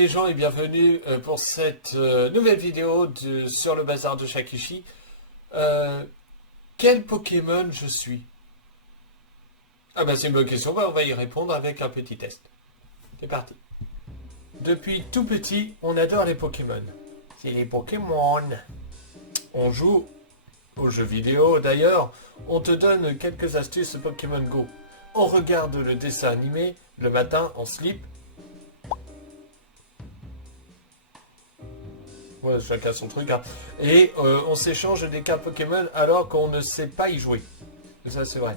les gens et bienvenue pour cette nouvelle vidéo sur le bazar de Shakishi. Quel Pokémon je suis? Ah bah c'est une bonne question, on va y répondre avec un petit test. C'est parti. Depuis tout petit, on adore les Pokémon. C'est les Pokémon. On joue aux jeux vidéo. D'ailleurs, on te donne quelques astuces Pokémon Go. On regarde le dessin animé le matin en slip. Ouais, chacun son truc. Hein. Et on s'échange des cartes Pokémon alors qu'on ne sait pas y jouer. Ça, c'est vrai.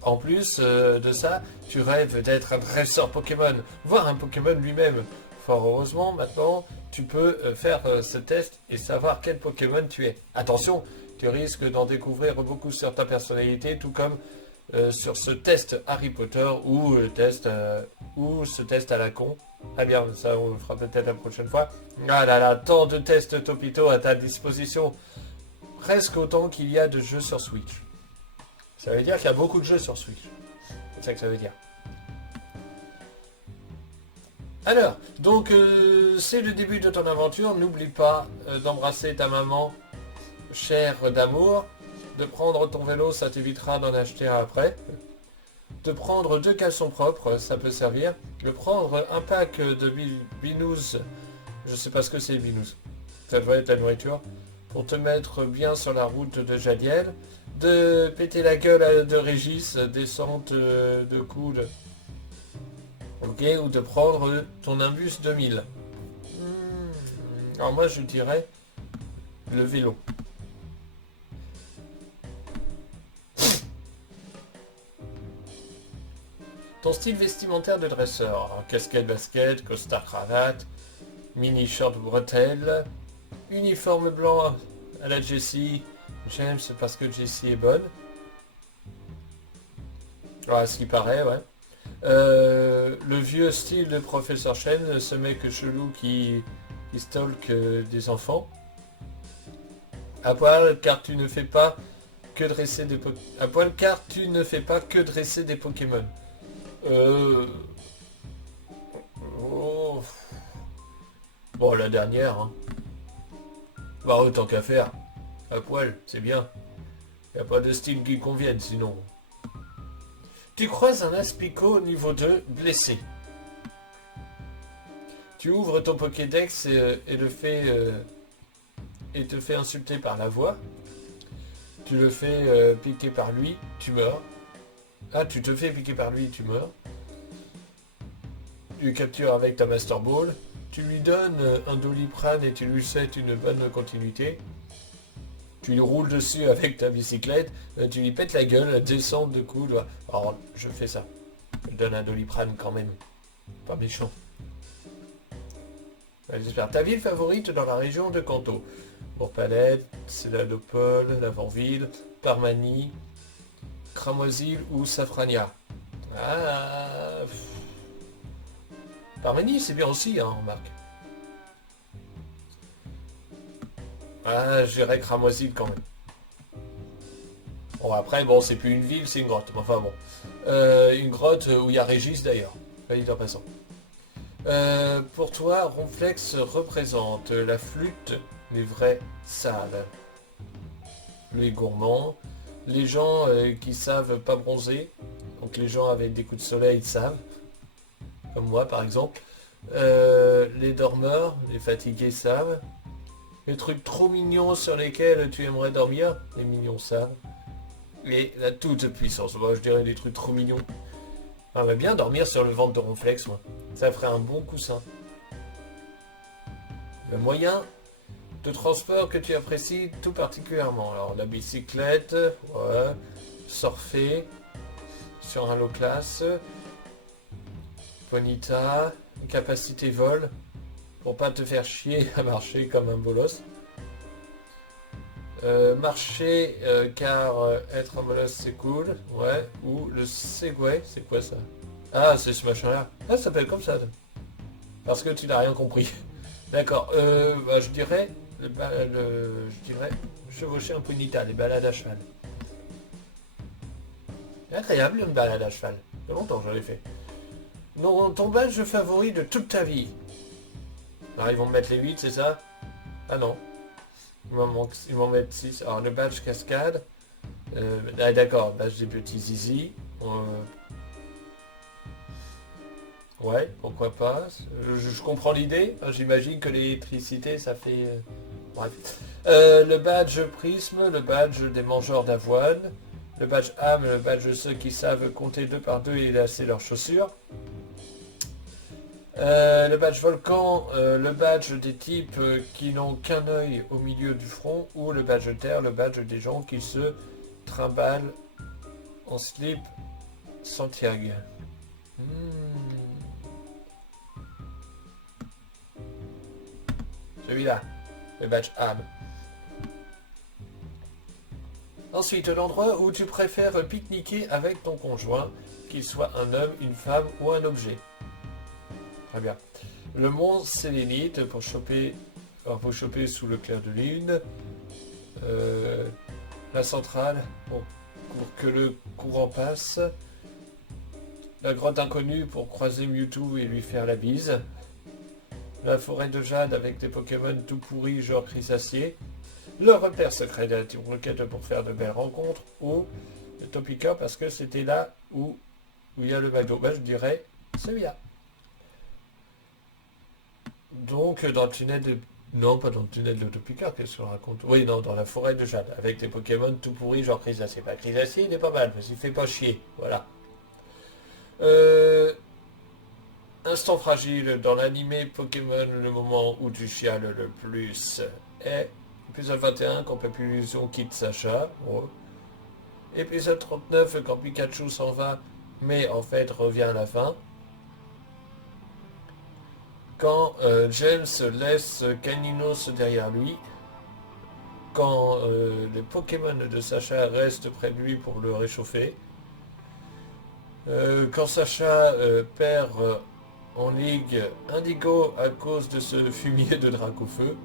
En plus de ça, tu rêves d'être un dresseur Pokémon, voire un Pokémon lui-même. Fort heureusement, maintenant, tu peux faire ce test et savoir quel Pokémon tu es. Attention, tu risques d'en découvrir beaucoup sur ta personnalité, tout comme sur ce test Harry Potter ou ce test à la con. Ah bien, ça on le fera peut-être la prochaine fois. Ah là là, tant de tests Topito à ta disposition. Presque autant qu'il y a de jeux sur Switch. Ça veut dire qu'il y a beaucoup de jeux sur Switch. C'est ça que ça veut dire. Alors, donc c'est le début de ton aventure. N'oublie pas d'embrasser ta maman chère d'amour. De prendre ton vélo, ça t'évitera d'en acheter un après. De prendre 2 caleçons propres, ça peut servir. De prendre un pack de binous, je sais pas ce que c'est binous, ça doit être la nourriture, pour te mettre bien sur la route de Jadiel. De péter la gueule de Régis, descente de coude. Ok, ou de prendre ton Imbus 2000. Alors moi je dirais le vélo. Ton style vestimentaire de dresseur, hein, casquette, basket, costard, cravate, mini short bretelle, uniforme blanc à la Jessie. J'aime, c'est parce que Jessie est bonne. Voilà, ce qui paraît, ouais. Le vieux style de professeur Chen, ce mec chelou qui stalk des enfants. À poil, car tu ne fais pas que dresser des à poil, car tu ne fais pas que dresser des Pokémon. Oh. Bon, la dernière. Hein. Bah, autant qu'à faire. À poil, c'est bien. Y a pas de style qui convienne, sinon. Tu croises un Aspico niveau 2 blessé. Tu ouvres ton Pokédex et te fais insulter par la voix. Tu le fais piquer par lui, tu meurs. Ah, tu te fais piquer par lui, tu meurs. Tu le captures avec ta Master Ball. Tu lui donnes un Doliprane et tu lui souhaites une bonne continuité. Tu lui roules dessus avec ta bicyclette. Tu lui pètes la gueule, descente de coude. Alors, je fais ça. Je donne un Doliprane quand même. Pas méchant. J'espère. Ta ville favorite dans la région de Kanto. Morpalette, Céladopole, Lavanville, Parmanie, Cramoisil ou Safrania. Ah, Parmanie, c'est bien aussi, hein, remarque. Ah, je dirais Cramoisil quand même. Bon, après, bon, c'est plus une ville, c'est une grotte. Enfin bon. Une grotte où il y a Régis d'ailleurs. Pas dit en passant. Pour toi, Ronflex représente la flûte, les vrais savent. Les gourmands, les gens qui savent pas bronzer, donc les gens avec des coups de soleil savent, comme moi par exemple. Les dormeurs, les fatigués savent. Les trucs trop mignons sur lesquels tu aimerais dormir, les mignons savent. Et la toute puissance, moi je dirais des trucs trop mignons. J'aimerais bien dormir sur le ventre de Ronflex, moi. Ça ferait un bon coussin. Le moyen de transport que tu apprécies tout particulièrement. Alors la bicyclette, ouais. Surfer sur un low class. Ponita, capacité vol. Pour pas te faire chier à marcher comme un bolos. Marcher car être un bolos c'est cool. Ouais. Ou le Segway, c'est quoi ça? Ah, c'est ce machin-là. Ah, ça s'appelle comme ça. Parce que tu n'as rien compris. D'accord. Bah, je dirais chevaucher un Ponita, les balades à cheval. C'est agréable une balade à cheval. Il y a longtemps que j'en ai fait. Non, ton badge favori de toute ta vie. Alors ils vont me mettre les 8, c'est ça? Ah non. Ils m'en mettent 6. Alors le badge cascade. Ah, d'accord, badge des petits zizi. Ouais, pourquoi pas. Je comprends l'idée. Enfin, j'imagine que l'électricité, ça fait... bref. Le badge prisme, le badge des mangeurs d'avoine. Le badge âme, le badge de ceux qui savent compter 2 par 2 et lasser leurs chaussures. Le badge volcan, le badge des types qui n'ont qu'un œil au milieu du front, ou le badge terre, le badge des gens qui se trimballent en slip Santiago. Celui-là, le badge âme. Ensuite, l'endroit où tu préfères pique-niquer avec ton conjoint, qu'il soit un homme, une femme ou un objet. Très bien. Le mont Sélénite pour choper sous le clair de lune. La centrale pour que le courant passe. La grotte inconnue pour croiser Mewtwo et lui faire la bise. La forêt de jade avec des Pokémon tout pourris genre Chrysacier. Le repère secret de la Team Rocket pour faire de belles rencontres. Ou le Topica parce que c'était là où il y a le McDo. Je dirais celui-là. Donc, dans le tunnel de... Non, pas dans le tunnel de Topica, qu'est-ce qu'on raconte? Oui, non, dans la forêt de jade, avec des Pokémon tout pourris, genre Chrysacier. Bah, Chrysacier, il est pas mal, parce qu'il fait pas chier. Voilà. Instant fragile, dans l'animé Pokémon, le moment où tu chiales le plus est épisode 21, quand Papillusion quitte Sacha. Bon. Épisode 39, quand Pikachu s'en va, mais en fait revient à la fin. Quand James laisse Caninos derrière lui, quand les Pokémon de Sacha restent près de lui pour le réchauffer, quand Sacha perd en ligue Indigo à cause de ce fumier de Dracofeu,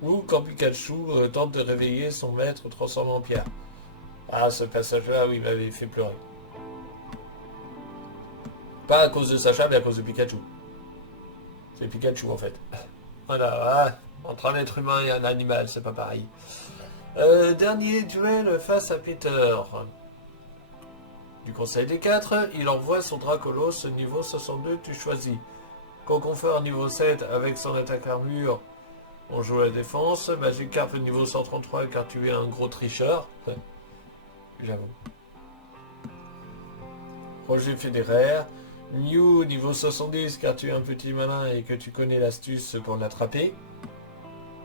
ou quand Pikachu tente de réveiller son maître transformé en pierre. Ah, ce passage-là, oui, il m'avait fait pleurer. Pas à cause de Sacha, mais à cause de Pikachu. C'est Pikachu en fait. Voilà, entre un être humain et un animal, c'est pas pareil. Dernier duel face à Peter. Du conseil des 4, il envoie son Dracolos niveau 62, tu choisis. Conconfort niveau 7 avec son attaque armure, on joue la défense. Magikarp niveau 133 car tu es un gros tricheur. J'avoue. Roger Federer. Mew niveau 70 car tu es un petit malin et que tu connais l'astuce pour l'attraper.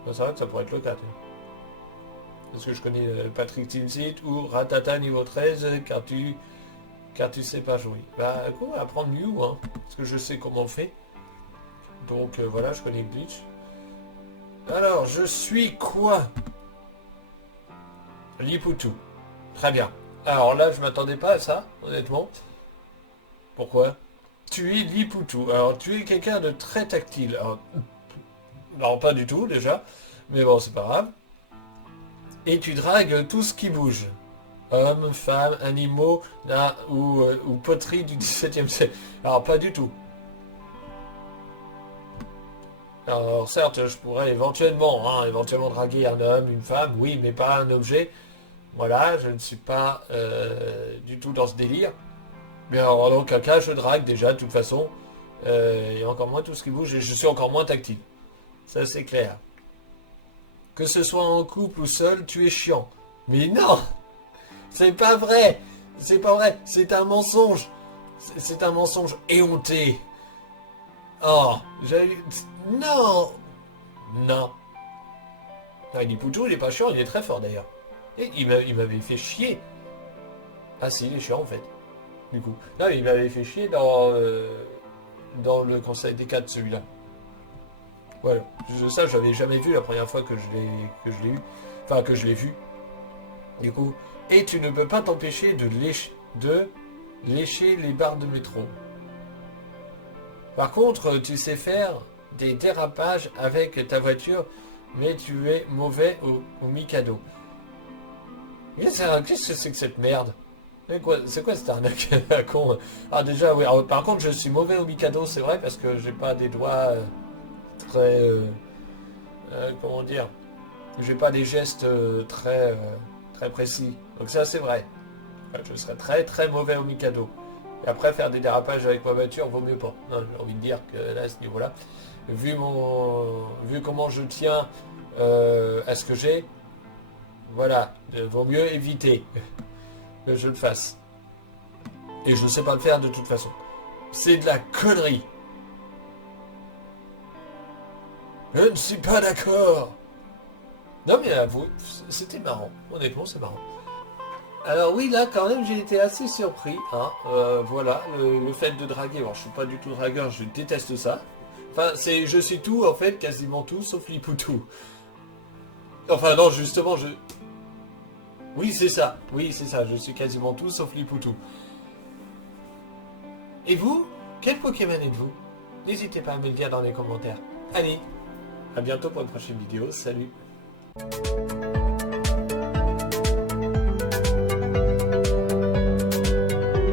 C'est vrai que ça pourrait être le cas. Parce que je connais Patrick Tinsit ou Ratata niveau 13 car tu sais pas jouer. Bah écoute, on va prendre Mew, hein, parce que je sais comment on fait. Donc voilà, je connais le glitch. Alors, je suis quoi? Liputu. Très bien. Alors là, je m'attendais pas à ça, honnêtement. Pourquoi? Tu es Liputu. Alors, tu es quelqu'un de très tactile. Alors, non, pas du tout, déjà. Mais bon, c'est pas grave. Et tu dragues tout ce qui bouge. Hommes, femmes, animaux, là, ou poterie du XVIIe siècle. Alors, pas du tout. Alors, certes, je pourrais éventuellement draguer un homme, une femme, oui, mais pas un objet. Voilà, je ne suis pas du tout dans ce délire. Mais alors, dans aucun cas, je drague déjà, de toute façon. Et encore moins tout ce qui bouge, et je suis encore moins tactile. Ça, c'est clair. Que ce soit en couple ou seul, tu es chiant. Mais non! C'est pas vrai! C'est pas vrai! C'est un mensonge! C'est un mensonge éhonté! Oh! Non! Non! Liputu, il est pas chiant, il est très fort d'ailleurs. Et il m'avait fait chier. Ah si, il est chiant en fait. Du coup. Non, il m'avait fait chier dans le conseil des 4, celui-là. Voilà. Ça, j'avais jamais vu la première fois que je l'ai eu. Enfin, que je l'ai vu. Du coup. Et tu ne peux pas t'empêcher de lécher les barres de métro. Par contre, tu sais faire des dérapages avec ta voiture, mais tu es mauvais au Mikado. Qu'est-ce que c'est que cette merde? C'est quoi cette arnaque à con? Ah déjà, oui. Alors, par contre, je suis mauvais au Mikado, c'est vrai, parce que j'ai pas des doigts très... comment dire, j'ai pas des gestes très précis. Donc ça c'est vrai. Je serais très très mauvais au Mikado. Et après faire des dérapages avec ma voiture, vaut mieux pas. Non, j'ai envie de dire que là à ce niveau-là, vu comment je tiens à ce que j'ai, voilà, vaut mieux éviter que je le fasse. Et je ne sais pas le faire de toute façon. C'est de la connerie. Je ne suis pas d'accord. Non mais avouez, c'était marrant. Honnêtement, c'est marrant. Alors oui, là quand même j'ai été assez surpris. Hein. Voilà, le fait de draguer. Alors je suis pas du tout dragueur, je déteste ça. Enfin, je suis tout en fait, quasiment tout, sauf Lipoutou. Enfin non, justement, Oui, c'est ça. Oui, c'est ça. Je suis quasiment tout, sauf Lipoutou. Et vous, quel Pokémon êtes-vous? N'hésitez pas à me le dire dans les commentaires. Allez, à bientôt pour une prochaine vidéo. Salut.